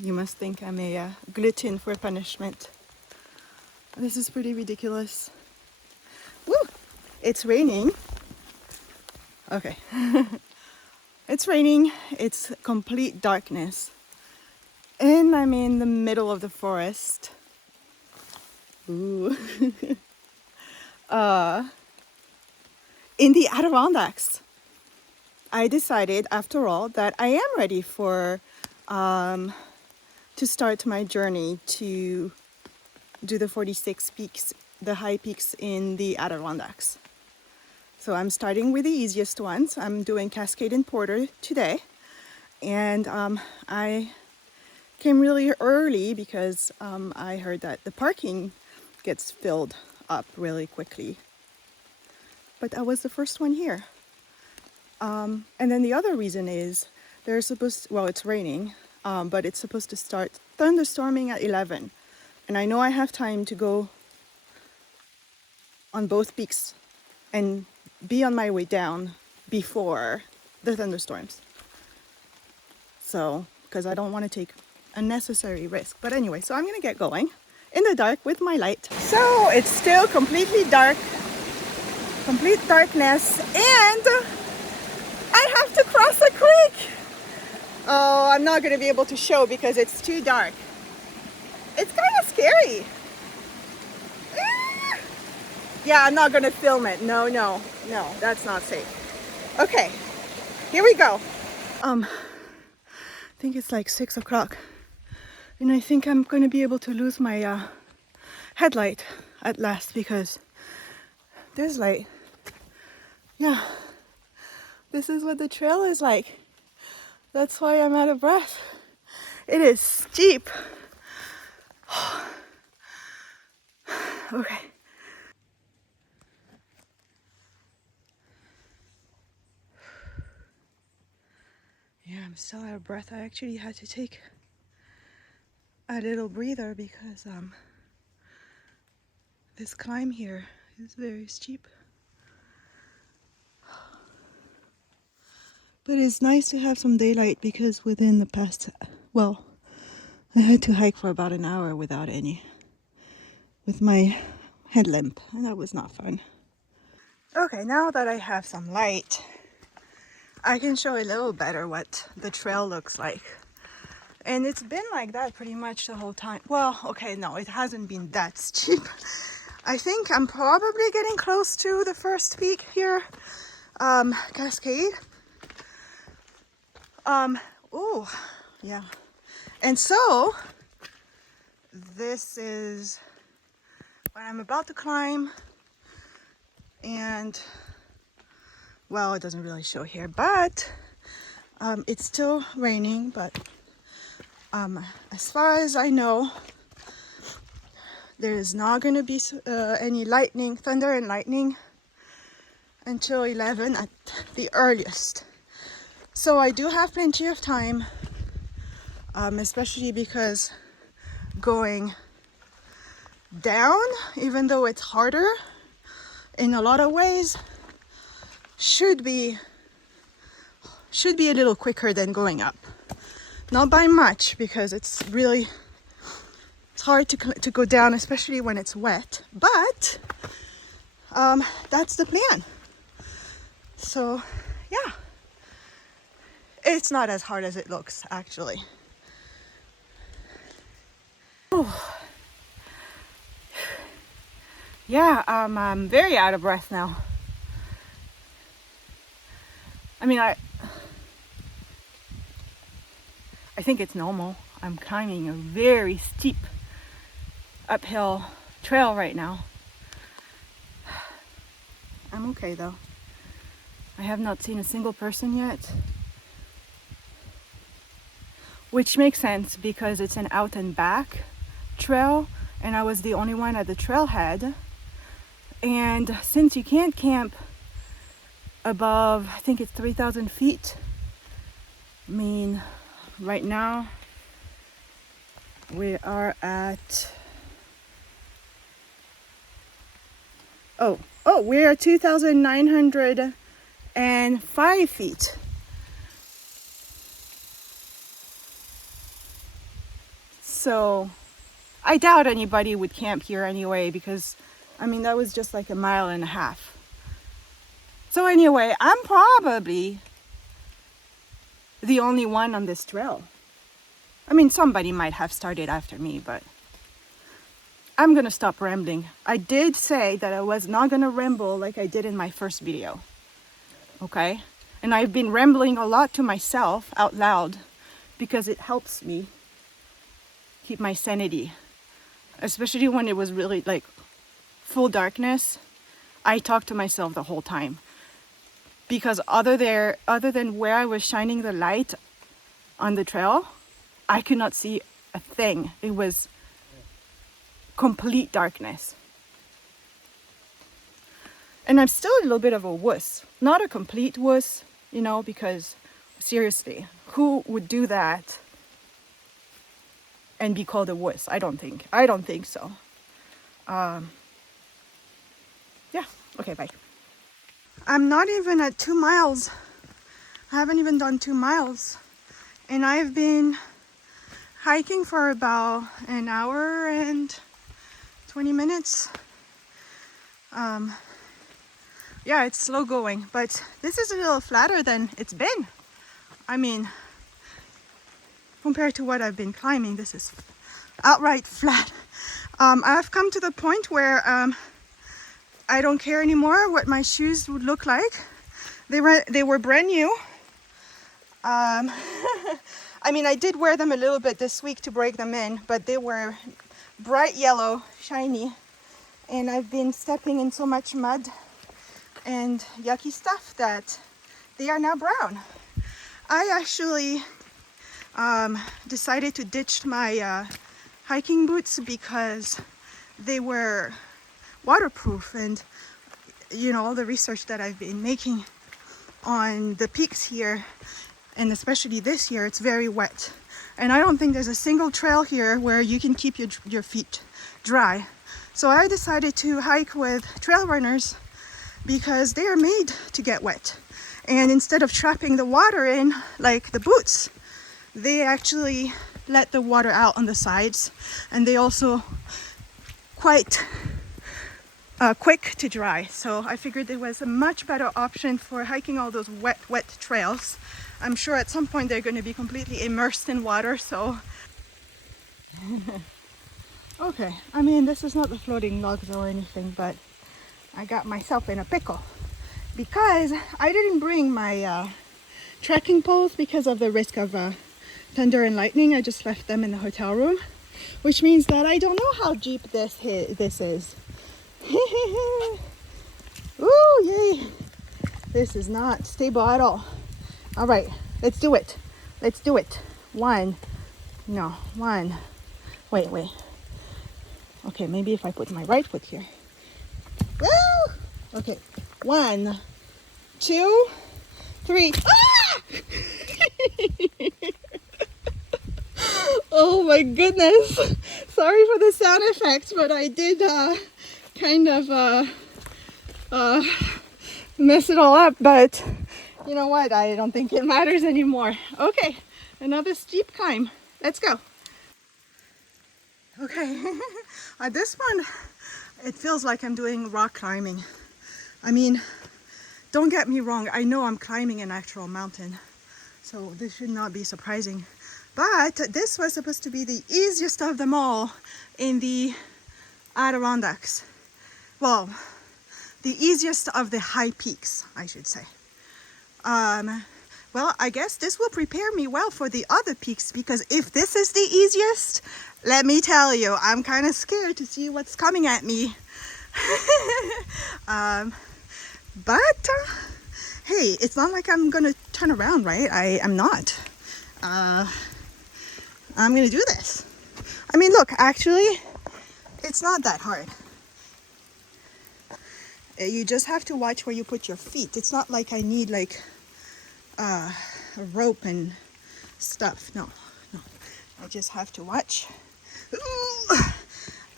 You must think I'm a glutton for punishment. This is pretty ridiculous. Woo! It's raining. Okay. It's raining. It's complete darkness. And I'm in the middle of the forest. Ooh. In the Adirondacks. I decided, after all, that I am ready for to start my journey to do the 46 peaks, the high peaks in the Adirondacks. So I'm starting with the easiest ones. I'm doing Cascade and Porter today. And I came really early because I heard that the parking gets filled up really quickly. But I was the first one here. And then the other reason is they're supposed to, well, it's raining, but it's supposed to start thunderstorming at 11. And I know I have time to go on both peaks and be on my way down before the thunderstorms. So, because I don't want to take unnecessary risk. But anyway, so I'm going to get going in the dark with my light. So it's still completely dark, complete darkness, and I have to cross a creek. Oh, I'm not going to be able to show because it's too dark. It's kind of scary. Yeah, I'm not going to film it. No, that's not safe. Okay, here we go. I think it's like 6 o'clock. And I think I'm going to be able to lose my headlight at last because there's light. Yeah, this is what the trail is like. That's why I'm out of breath. It is steep. Okay. Yeah, I'm still out of breath. I actually had to take a little breather because this climb here is very steep. But it's nice to have some daylight because within the past, well, I had to hike for about an hour without any, with my headlamp, and that was not fun. Okay, now that I have some light, I can show a little better what the trail looks like. And it's been like that pretty much the whole time. Well, okay, no, it hasn't been that steep. I think I'm probably getting close to the first peak here, Cascade. Oh, yeah. And so, this is what I'm about to climb. And, well, it doesn't really show here, but it's still raining. But as far as I know, there is not going to be any lightning, thunder and lightning until 11 at the earliest. So I do have plenty of time, especially because going down, even though it's harder in a lot of ways, should be a little quicker than going up. Not by much, because it's hard to go down, especially when it's wet, but that's the plan. So yeah, it's not as hard as it looks, actually. Oh. Yeah, I'm very out of breath now. I mean, I think it's normal. I'm climbing a very steep uphill trail right now. I'm okay though. I have not seen a single person yet, which makes sense because it's an out and back trail and I was the only one at the trailhead. And since you can't camp above, I think it's 3,000 feet, I mean, right now we are at, we're at 2,905 feet. So I doubt anybody would camp here anyway, because I mean, that was just like a mile and a half. So anyway, I'm probably the only one on this trail. I mean, somebody might have started after me, but I'm gonna stop rambling. I did say that I was not gonna ramble like I did in my first video, okay? And I've been rambling a lot to myself out loud because it helps me keep my sanity, especially when it was really like full darkness. I talked to myself the whole time because other than where I was shining the light on the trail, I could not see a thing. It was complete darkness. And I'm still a little bit of a wuss. Not a complete wuss, you know, because seriously, who would do that and be called a wuss? I don't think so. Yeah, okay, bye. I'm not even at 2 miles. I haven't even done 2 miles. And I've been hiking for about an hour and 20 minutes. Yeah, it's slow going, but this is a little flatter than it's been. I mean, compared to what I've been climbing, this is outright flat. I've come to the point where I don't care anymore what my shoes would look like. They were brand new. I mean, I did wear them a little bit this week to break them in, but they were bright yellow, shiny, and I've been stepping in so much mud and yucky stuff that they are now brown. I actually decided to ditch my hiking boots because they were waterproof, and you know, all the research that I've been making on the peaks here, and especially this year, it's very wet, and I don't think there's a single trail here where you can keep your feet dry. So I decided to hike with trail runners because they are made to get wet, and instead of trapping the water in like the boots, they actually let the water out on the sides, and they also quite quick to dry. So I figured it was a much better option for hiking all those wet trails. I'm sure at some point they're going to be completely immersed in water, so okay, I mean, this is not the floating logs or anything, but I got myself in a pickle because I didn't bring my trekking poles because of the risk of thunder and lightning. I just left them in the hotel room, which means that I don't know how deep this is. Ooh, yay! This is not stable at all. All right, let's do it. One. Wait. Okay, maybe if I put my right foot here. Woo! Okay, 1, 2, 3. Ah! Oh my goodness. Sorry for the sound effects, but I did kind of mess it all up, but you know what? I don't think it matters anymore. Okay, another steep climb. Let's go. Okay, this one, it feels like I'm doing rock climbing. I mean, don't get me wrong, I know I'm climbing an actual mountain, so this should not be surprising. But this was supposed to be the easiest of them all in the Adirondacks. Well, the easiest of the high peaks, I should say. Well, I guess this will prepare me well for the other peaks, because if this is the easiest, let me tell you, I'm kind of scared to see what's coming at me. But hey, it's not like I'm gonna turn around, right? I'm not. I'm gonna do this. I mean, look, actually, it's not that hard. You just have to watch where you put your feet. It's not like I need like a rope and stuff. No. I just have to watch. Ooh.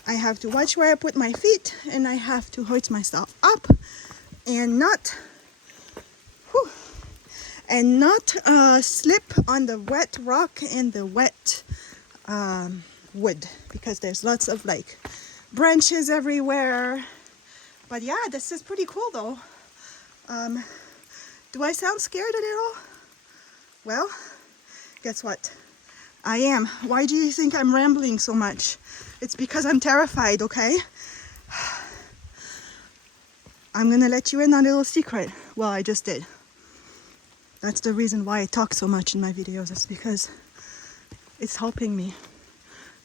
I have to watch where I put my feet, and I have to hoist myself up and not slip on the wet rock and the wet wood because there's lots of like branches everywhere. But yeah, this is pretty cool though. Do I sound scared a little? Well, guess what? I am. Why do you think I'm rambling so much? It's because I'm terrified, okay? I'm gonna let you in on a little secret. Well, I just did. That's the reason why I talk so much in my videos. It's because it's helping me.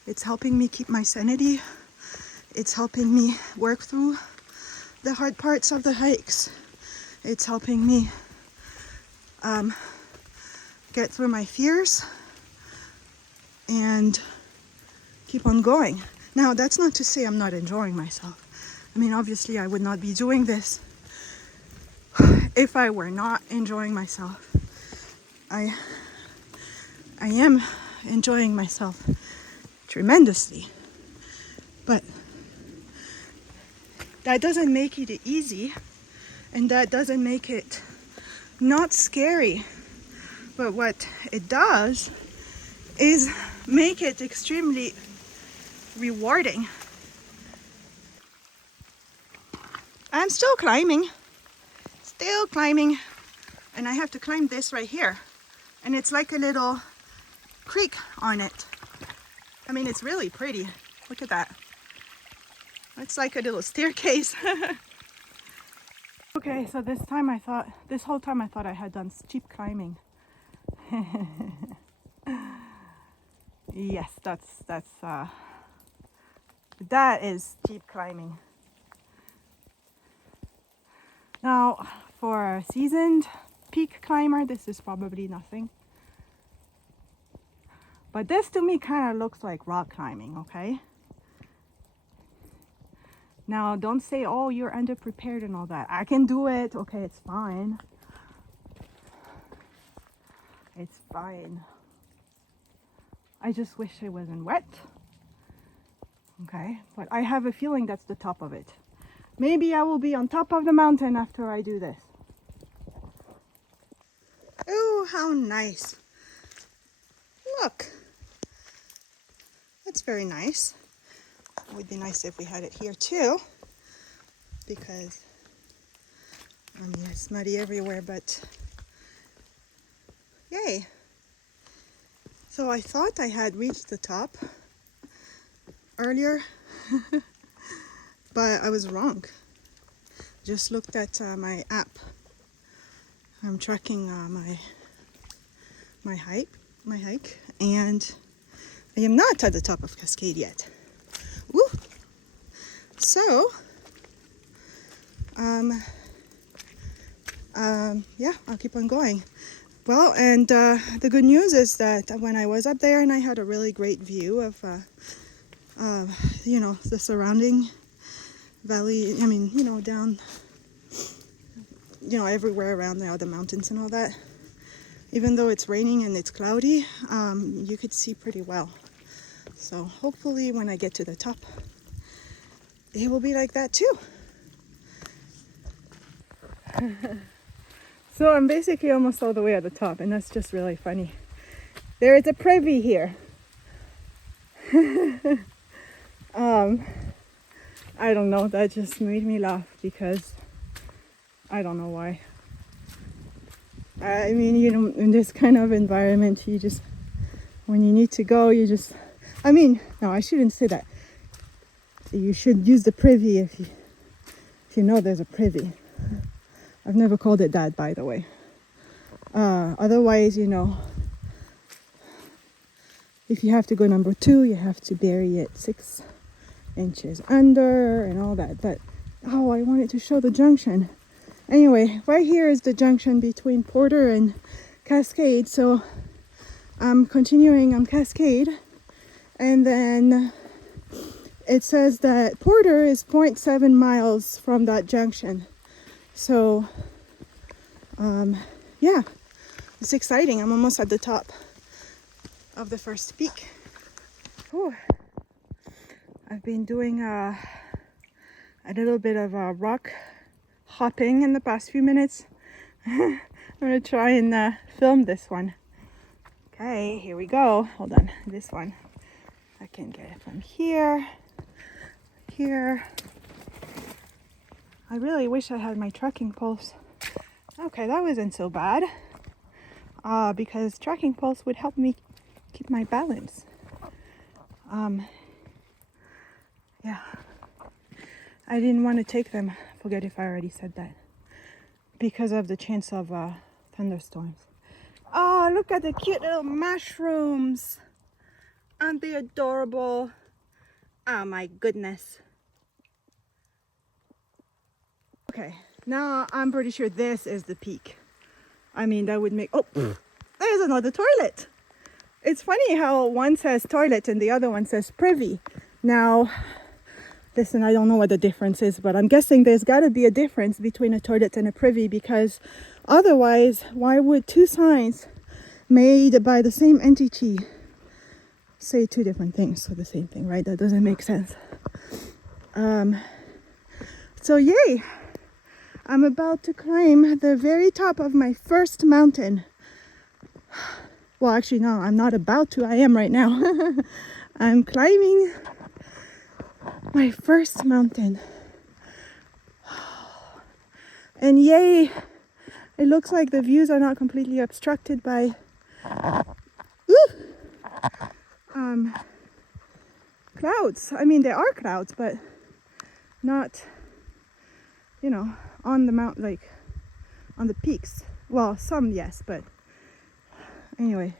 It's helping me keep my sanity. It's helping me work through the hard parts of the hikes. It's helping me get through my fears and keep on going. Now, that's not to say I'm not enjoying myself. I mean, obviously, I would not be doing this if I were not enjoying myself. I am enjoying myself tremendously, but that doesn't make it easy, and that doesn't make it not scary. But what it does is make it extremely rewarding. I'm still climbing, and I have to climb this right here, and it's like a little creek on it. I mean, it's really pretty. Look at that. It's like a little staircase. Okay, so this whole time I thought I had done steep climbing. Yes, that is steep climbing. Now, for a seasoned peak climber, this is probably nothing. But this to me kind of looks like rock climbing, okay? Now, don't say, oh, you're underprepared and all that. I can do it. Okay, it's fine. It's fine. I just wish it wasn't wet. Okay, but I have a feeling that's the top of it. Maybe I will be on top of the mountain after I do this. Oh, how nice. Look. That's very nice. It would be nice if we had it here too, because I mean it's muddy everywhere, but yay. So I thought I had reached the top earlier, but I was wrong. Just looked at my app. I'm tracking my hike, and I am not at the top of Cascade yet. Woo! So, yeah, I'll keep on going. Well, and the good news is that when I was up there, and I had a really great view of, you know, the surrounding valley. I mean, you know, down, you know, everywhere around the other mountains and all that. Even though it's raining and it's cloudy, you could see pretty well. So hopefully when I get to the top, it will be like that too. So I'm basically almost all the way at the top, and that's just really funny. There is a privy here. I don't know, that just made me laugh because I don't know why. I mean, you know, in this kind of environment, you just, when you need to go, you just, I mean, no, I shouldn't say that. You should use the privy if you know there's a privy. I've never called it that, by the way. Otherwise, you know, if you have to go number 2, you have to bury it 6 inches under and all that. But, oh, I wanted to show the junction. Anyway, right here is the junction between Porter and Cascade. So I'm continuing on Cascade. And then it says that Porter is 0.7 miles from that junction. So, yeah, it's exciting. I'm almost at the top of the first peak. Whew. I've been doing a little bit of rock hopping in the past few minutes. I'm gonna try and film this one. Okay, here we go. Hold on, this one. I can get it from here, here. I really wish I had my trekking poles. Okay, that wasn't so bad. Because trekking poles would help me keep my balance. Yeah. I didn't want to take them. Forget if I already said that. Because of the chance of thunderstorms. Oh, look at the cute little mushrooms. Aren't they adorable? Oh my goodness. Okay, now I'm pretty sure this is the peak. I mean, that would make... Oh, there's another toilet. It's funny how one says toilet and the other one says privy. Now, listen, I don't know what the difference is, but I'm guessing there's got to be a difference between a toilet and a privy, because otherwise, why would two signs made by the same entity say two different things for the same thing, right? That doesn't make sense. So yay! I'm about to climb the very top of my first mountain. Well, actually, no, I'm not about to. I am right now. I'm climbing my first mountain. And yay! It looks like the views are not completely obstructed by clouds. I mean, there are clouds, but not, you know, on the mountain, like on the peaks. Well, some yes, but anyway.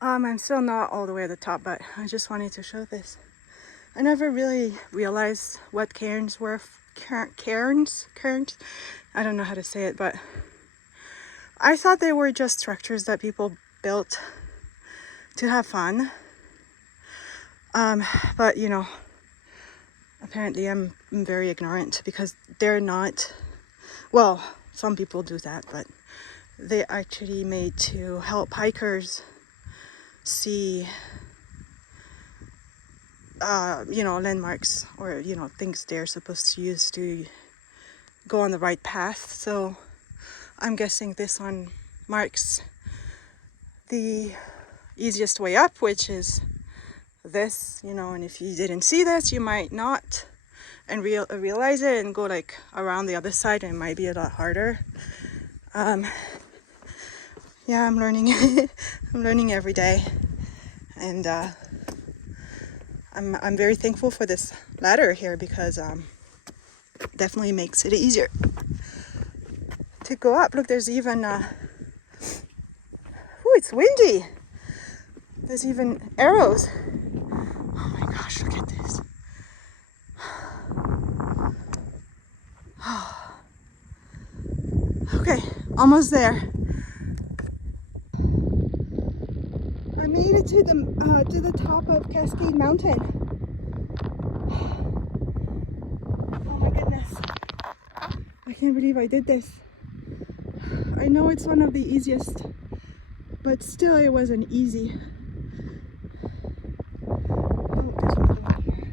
I'm still not all the way at the top, but I just wanted to show this. I never really realized what cairns were. Cairns? I don't know how to say it, but I thought they were just structures that people built to have fun. But you know, apparently I'm very ignorant, because they're not, well, some people do that, but they're actually made to help hikers see you know, landmarks, or you know, things they're supposed to use to go on the right path. So I'm guessing this one marks the easiest way up, which is this, you know, and if you didn't see this, you might not and realize it and go like around the other side, and it might be a lot harder. Yeah, I'm learning. I'm learning every day, and I'm very thankful for this ladder here, because definitely makes it easier to go up. Look, there's even it's windy. There's even arrows. Oh my gosh, look at this. Okay, almost there. I made it to the top of Cascade Mountain. Oh my goodness. I can't believe I did this. I know it's one of the easiest, but still it wasn't easy. Oh, there's another one here.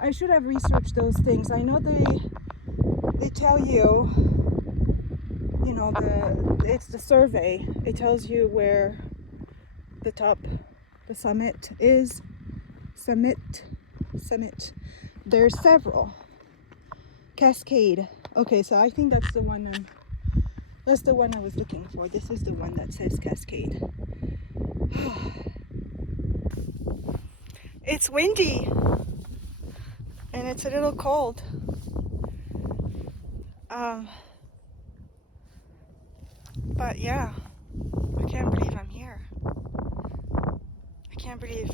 I should have researched those things. I know they tell you, you know, it's the survey. It tells you where the top, the summit is. Summit. There's several. Cascade. Okay, so I think that's the one I was looking for. This is the one that says Cascade. It's windy and it's a little cold. But yeah, I can't believe I'm here. I can't believe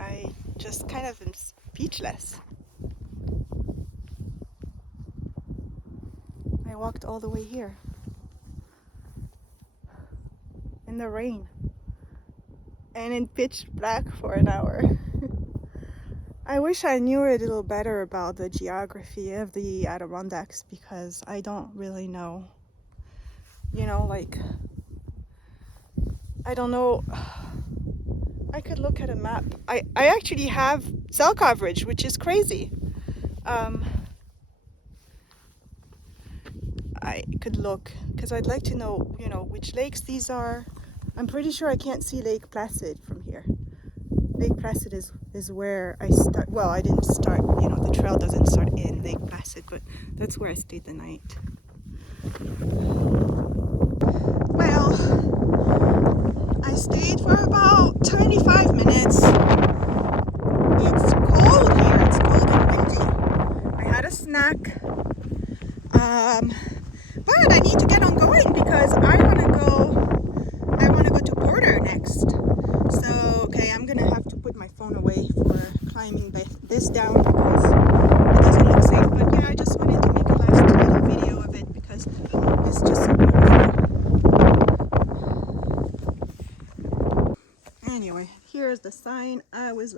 I just kind of am speechless. I walked all the way here in the rain and in pitch black for an hour. I wish I knew a little better about the geography of the Adirondacks, because I don't really know. You know, like, I don't know. I could look at a map. I actually have cell coverage, which is crazy. I could look, because I'd like to know, you know, which lakes these are. I'm pretty sure I can't see Lake Placid from here. Lake Placid is where I start. Well, I didn't start, you know, the trail doesn't start in Lake Placid, but that's where I stayed the night. Well, I stayed for about 25 minutes. It's cold here, it's cold and windy. I had a snack. But I need to get on going because I want to go to Porter next. So, okay, I'm gonna have to put my phone away for climbing this down because it doesn't look safe. But yeah, I just wanted to make a last little video of it because it's just so beautiful. Anyway, here's the sign I was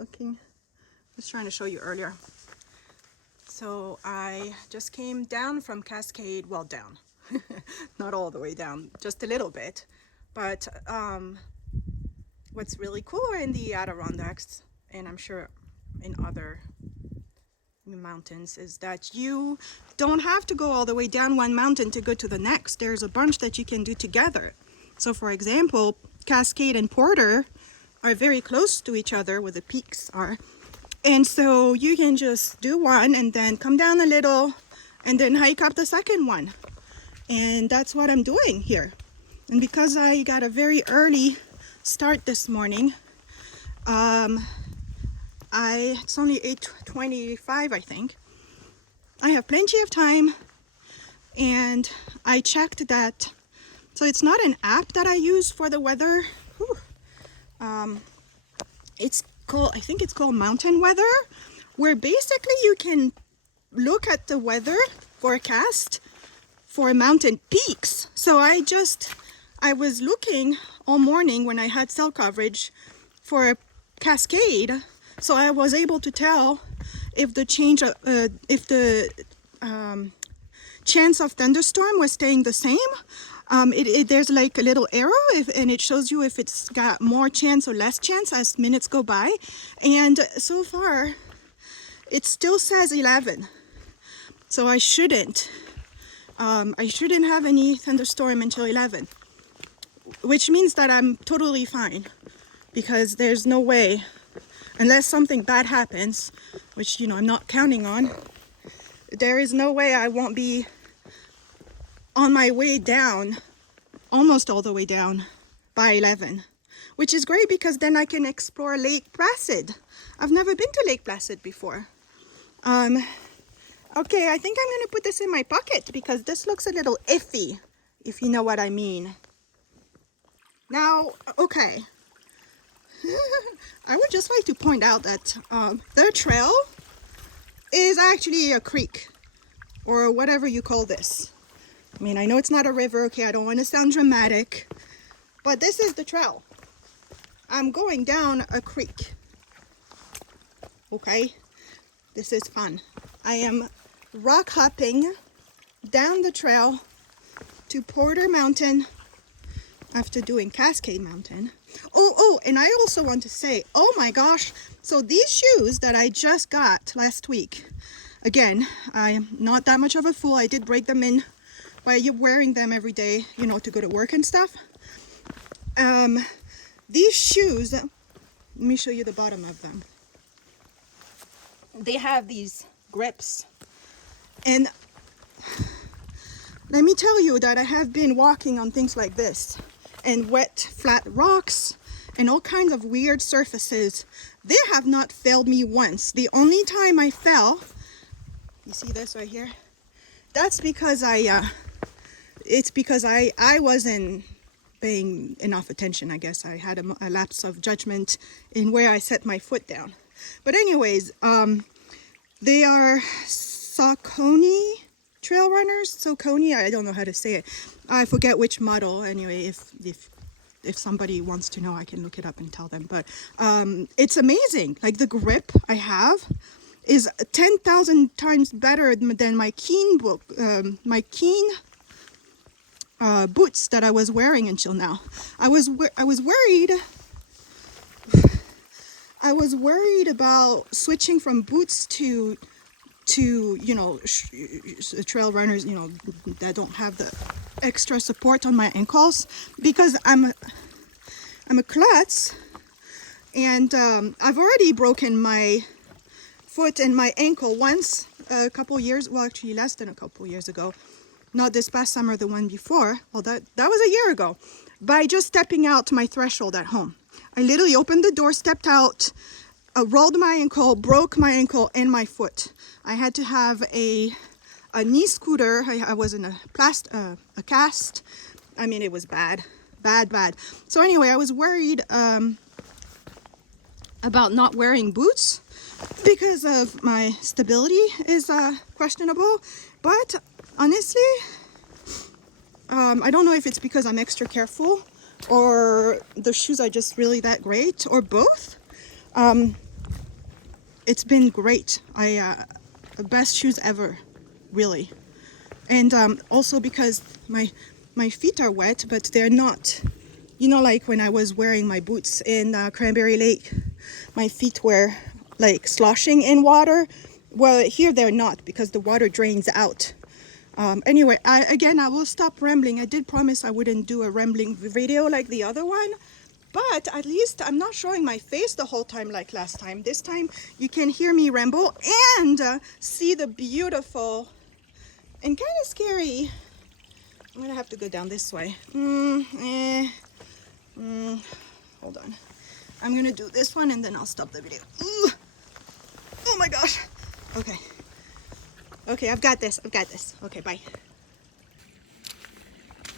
trying to show you earlier. So I just came down from Cascade, well, down, not all the way down, just a little bit. But what's really cool in the Adirondacks, and I'm sure in other mountains, is that you don't have to go all the way down one mountain to go to the next. There's a bunch that you can do together. So for example, Cascade and Porter are very close to each other, where the peaks are. And so you can just do one and then come down a little and then hike up the second one. And that's what I'm doing here. And because I got a very early start this morning, it's only 8:25, I think. I have plenty of time, and I checked that. So it's not an app that I use for the weather. I think it's called Mountain Weather, where basically you can look at the weather forecast for mountain peaks. So I was looking all morning when I had cell coverage for Cascade, so I was able to tell if the chance of thunderstorm was staying the same. There's like a little arrow and it shows you if it's got more chance or less chance as minutes go by. And so far, it still says 11. So I shouldn't have any thunderstorm until 11. Which means that I'm totally fine. Because there's no way, unless something bad happens, which, you know, I'm not counting on, there is no way I won't be on my way down, almost all the way down, by 11, which is great because then I can explore Lake Placid. I've never been to Lake Placid before. Okay, I think I'm going to put this in my pocket because this looks a little iffy, if you know what I mean. Now, okay, I would just like to point out that the trail is actually a creek, or whatever you call this. I mean, I know it's not a river, okay, I don't want to sound dramatic, but this is the trail. I'm going down a creek, okay? This is fun. I am rock hopping down the trail to Porter Mountain after doing Cascade Mountain. Oh, and I also want to say, oh my gosh, so these shoes that I just got last week, again, I'm not that much of a fool, I did break them in by you wearing them every day, you know, to go to work and stuff. These shoes, let me show you the bottom of them. They have these grips. And let me tell you that I have been walking on things like this and wet, flat rocks and all kinds of weird surfaces. They have not failed me once. The only time I fell, you see this right here? That's because I wasn't paying enough attention, I guess. I had a lapse of judgment in where I set my foot down. But anyways, they are Saucony trail runners. Saucony, I don't know how to say it. I forget which model. Anyway, if somebody wants to know, I can look it up and tell them. But it's amazing. Like the grip I have is 10,000 times better than my Keen boots that I was wearing until now. I was worried about switching from boots to to, you know, trail runners, you know, that don't have the extra support on my ankles, because I'm a klutz, and I've already broken my foot and my ankle once a couple years, well, actually less than a couple years ago. Not this past summer, the one before. Well, that was a year ago. By just stepping out my threshold at home. I literally opened the door, stepped out, rolled my ankle, broke my ankle and my foot. I had to have a knee scooter. I was in a cast. I mean, it was bad. So anyway, I was worried about not wearing boots because of my stability is questionable. But honestly, I don't know if it's because I'm extra careful or the shoes are just really that great, or both. It's been great. The best shoes ever, really. And also because my feet are wet, but they're not, you know, like when I was wearing my boots in Cranberry Lake, my feet were like sloshing in water. Well, here they're not, because the water drains out. Anyway, I will stop rambling. I did promise I wouldn't do a rambling video like the other one, but at least I'm not showing my face the whole time like last time. This time you can hear me ramble and see the beautiful and kind of scary. I'm gonna have to go down this way. Hold on. I'm gonna do this one and then I'll stop the video. Ooh. Oh my gosh. Okay. Okay, I've got this. Okay, bye.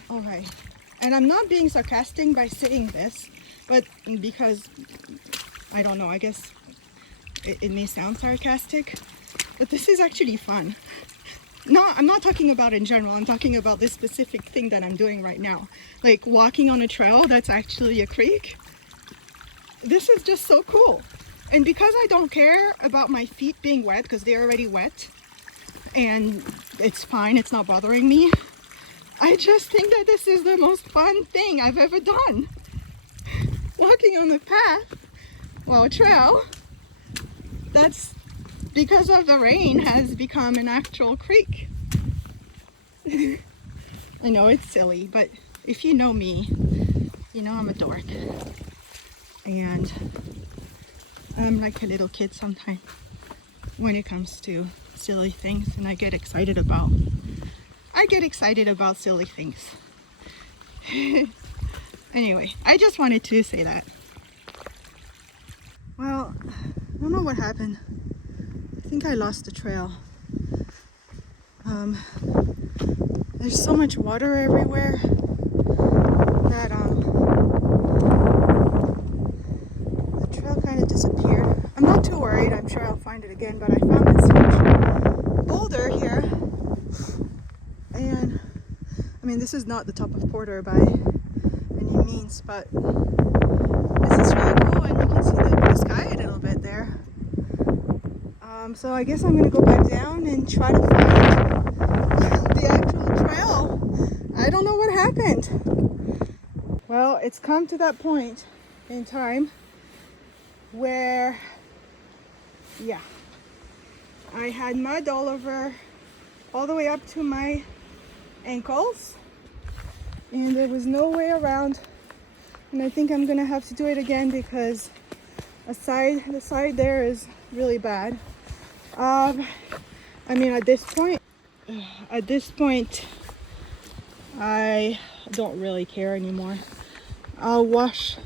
All right. And I'm not being sarcastic by saying this, but because, I don't know, I guess it may sound sarcastic, but this is actually fun. No, I'm not talking about in general. I'm talking about this specific thing that I'm doing right now. Like walking on a trail that's actually a creek. This is just so cool. And because I don't care about my feet being wet, because they're already wet, and it's fine, it's not bothering me, I just think that this is the most fun thing I've ever done. Walking on the path, well, a trail, that's because of the rain has become an actual creek. I know it's silly, but if you know me, you know I'm a dork. And I'm like a little kid sometimes when it comes to silly things, and I get excited about silly things. Anyway, I just wanted to say that. Well, I don't know what happened. I think I lost the trail. There's so much water everywhere that the trail kind of disappeared. I'm not too worried. I'm sure I'll find it again, but I found this huge boulder here. And I mean, this is not the top of Porter by any means, but this is really cool, and you can see the blue sky a little bit there. So I guess I'm gonna go back down and try to find the actual trail. I don't know what happened. Well, it's come to that point in time where, yeah, I had mud all the way up to my ankles, and there was no way around, and I think I'm gonna have to do it again because the side there is really bad. I mean, at this point I don't really care anymore. I'll wash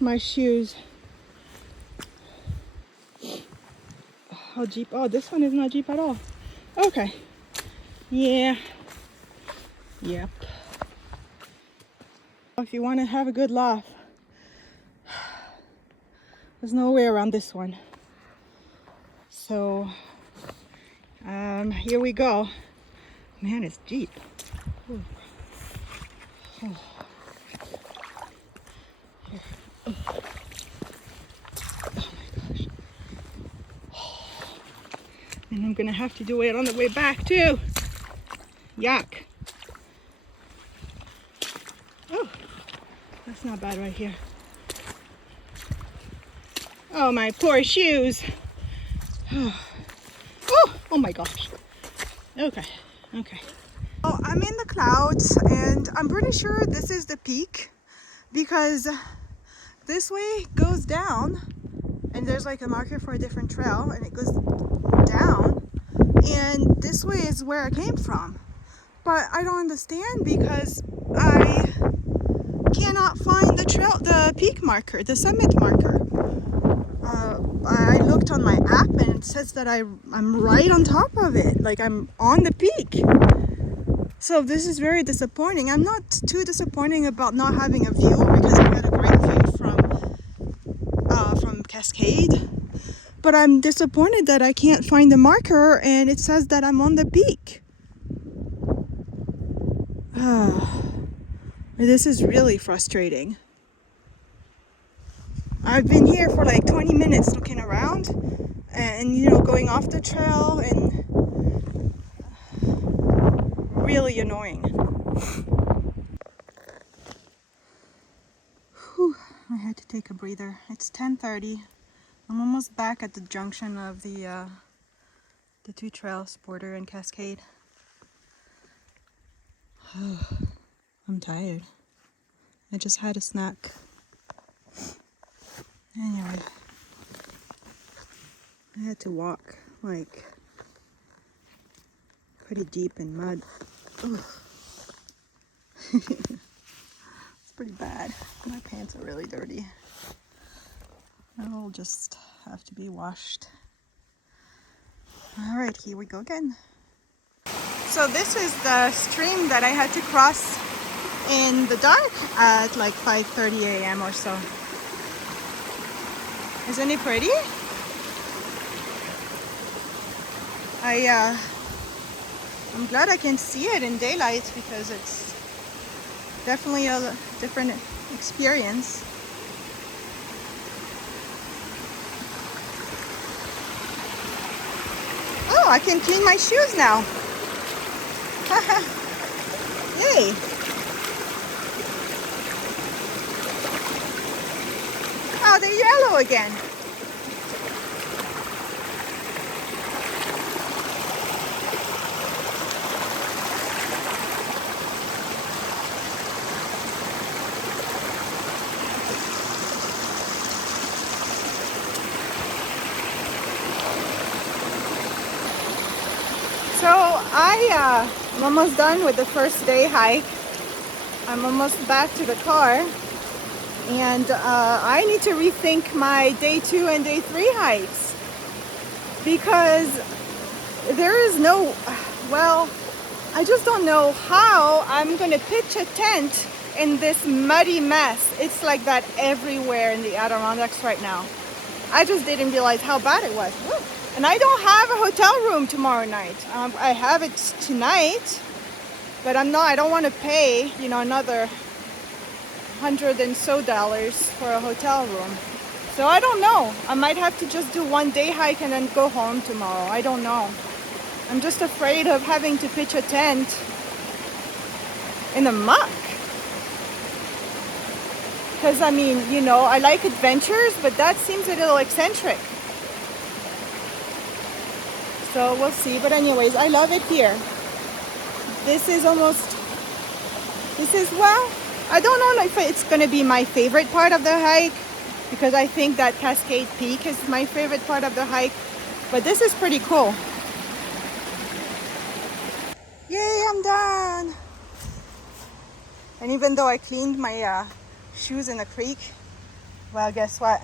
my shoes. Oh, Jeep. Oh, this one is not Jeep at all. Okay. Yeah. Yep. If you want to have a good laugh, there's no way around this one. So, here we go. Man, it's deep. Ooh. Oh. Here. Oh. Oh my gosh. Oh. And I'm gonna have to do it on the way back too. Yuck. Oh, that's not bad right here. Oh, my poor shoes. Oh my gosh. Okay, okay. Oh, I'm in the clouds and I'm pretty sure this is the peak because this way goes down and there's like a marker for a different trail and it goes down, and this way is where I came from. But I don't understand because I cannot find the trail, the peak marker, the summit marker. I looked on my app and it says that I'm right on top of it, like I'm on the peak. So this is very disappointing. I'm not too disappointing about not having a view because I had a great view from Cascade. But I'm disappointed that I can't find the marker and it says that I'm on the peak. This is really frustrating. I've been here for like 20 minutes looking around and, you know, going off the trail, and really annoying. Whew, I had to take a breather. It's 10:30. I'm almost back at the junction of the two trails, Border and Cascade. I'm tired. I just had a snack. Anyway, I had to walk like pretty deep in mud. It's pretty bad. My pants are really dirty. They'll just have to be washed. All right, here we go again. So this is the stream that I had to cross in the dark at like 5:30 a.m. or so. Isn't it pretty? I'm glad I can see it in daylight because it's definitely a different experience. Oh, I can clean my shoes now. Yay! Oh, they're yellow again. So I'm almost done with the first day hike. I'm almost back to the car. And I need to rethink my day 2 and day 3 hikes because there is no, well, I just don't know how I'm going to pitch a tent in this muddy mess. It's like that everywhere in the Adirondacks right now. I just didn't realize how bad it was. And I don't have a hotel room tomorrow night. I have it tonight, but I don't want to pay, you know, another $100 and so for a hotel room. So I don't know. I might have to just do one day hike and then go home tomorrow. I don't know. I'm just afraid of having to pitch a tent in the muck. Because I mean, you know, I like adventures, but that seems a little eccentric. So we'll see. But anyways, I love it here. This is, well, I don't know if it's going to be my favorite part of the hike because I think that Cascade Peak is my favorite part of the hike, but this is pretty cool. Yay, I'm done. And even though I cleaned my shoes in the creek, well, guess what?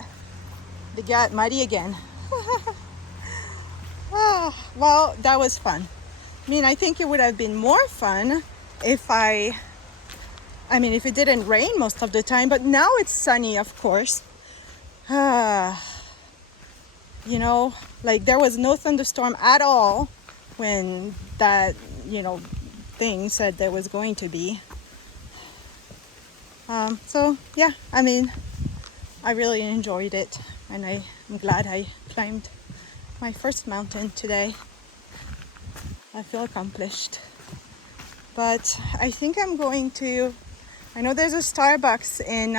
They got muddy again. Well, that was fun. I mean, I think it would have been more fun if if it didn't rain most of the time, but now it's sunny, of course. You know, like there was no thunderstorm at all when that, you know, thing said there was going to be. So yeah, I mean, I really enjoyed it, and I'm glad I climbed my first mountain today. I feel accomplished. But I think I'm going to, I know there's a Starbucks in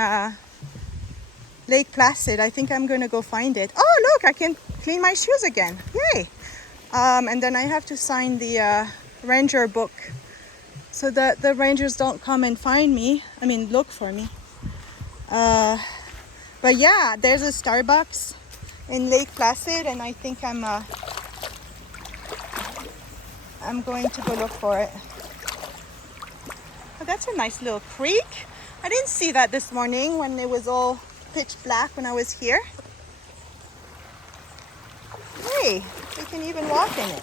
Lake Placid. I think I'm going to go find it. Oh, look, I can clean my shoes again. Yay. And then I have to sign the ranger book so that the rangers don't come and find me. I mean, look for me. But yeah, there's a Starbucks in Lake Placid, and I think I'm going to go look for it. Oh, that's a nice little creek. I didn't see that this morning when it was all pitch black when I was here. Hey, we can even walk in it.